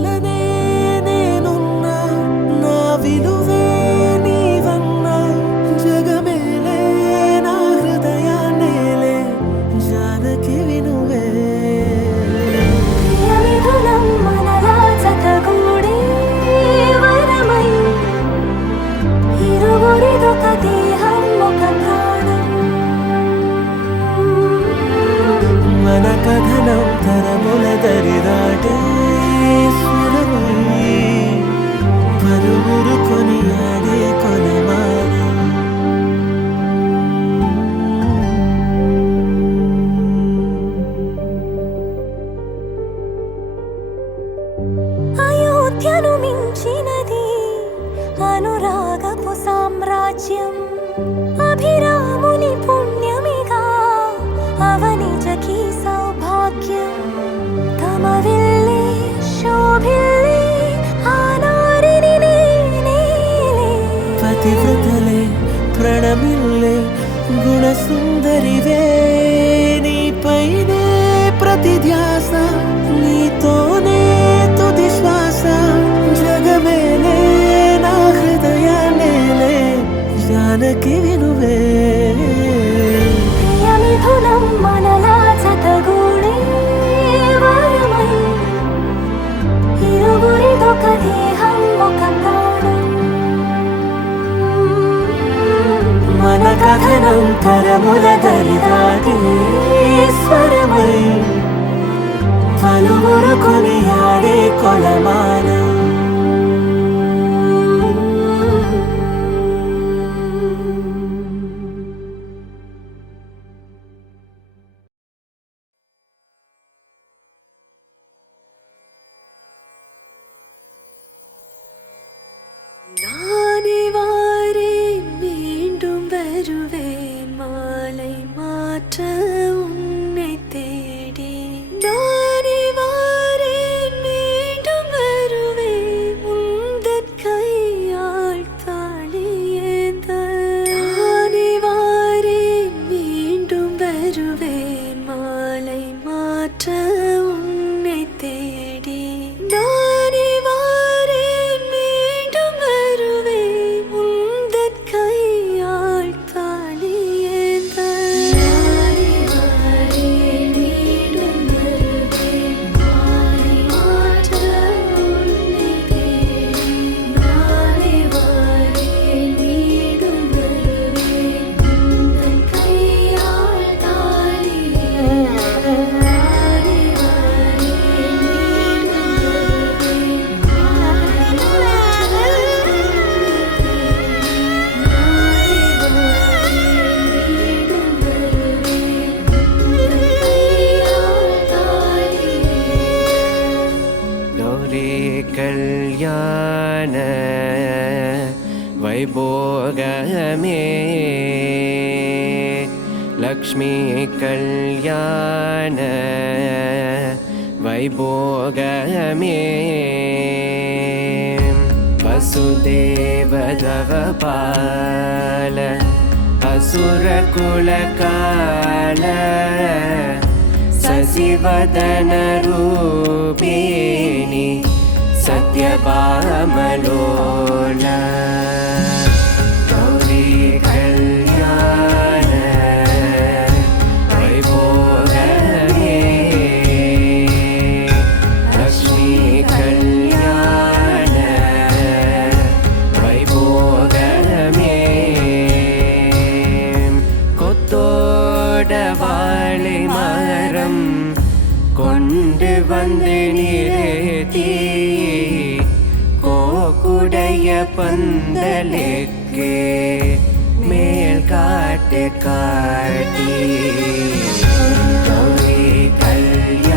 వలనే నేనున్నా నా విలువే నీవన్నా జగమేలే నా హృదయాన్నేలే జానకి వినువే ప్రియమిథునం మనలా జతగూడే వరమై ఇరువురిదొక దేహం ఒక ప్రాణం మన కథనం తరముల దరిదాటే స్వరమై పరువురు కొనియాడే కొలమానం అయోధ్యను మించినది అనురాగపు సామ్రాజ్యం అభిరాముని పుణ్యమిగా అవనిజకి సౌభాగ్యం తమవిల్లే శోభిల్లే ఆనారిని నేనేలే పతివ్రతలే ప్రణమిల్లే గుణసుందరివే నీపైనే ప్రతి ధ్యాస నీతోనే తుది శ్వాస జగమేలే నా హృదయాన్నేలే జానకి వినువే ప్రియమిథునం మనలా జతగూడే వరమై ఇరువురిదొక దేహం ఒక ప్రాణం మన కథనం తరముల దరిదాటే స్వరమై పలువురు కొనియాడే కొలమానం நானே வாரேன் மீண்டும் வருவேன் மாலை மாற்ற உன்னை தேடி நானே வாரேன் மீண்டும் வருவேன் உந்தன் கையால் தாளியேந்த நானே வாரேன் மீண்டும் வருவேன் மாலை மாற்ற உன்னை தேடி நானே வாரேன் மீண்டும் வருவேன் உந்தன் கையால் தாளியேந்த நானே வாரேன் மீண்டும் வருவேன் மாலை மாற்ற உன்னை தேடி நானே வாரேன் மீண்டும் வருவேன் உந்தன் கையால் தாளியேந்த நானே வாரேன் மீண்டும் गौरी कल्याण वैभोगमे लक्ष्मी कल्याण वैभोगमे वसुदेव दवपाल असुरकुलकाल शशिवदन रूपिणी सत्यभामलोला गौरी कल्याण वैभोगमे लक्ष्मी कल्याण वैभोगमे கொத்தோடவாழை மரம் கொண்டு வந்து நிறுத்தி கோக்குடைய பந்தலுக்கு மேல் காட்டு காட்டி கௌரி கல்யாண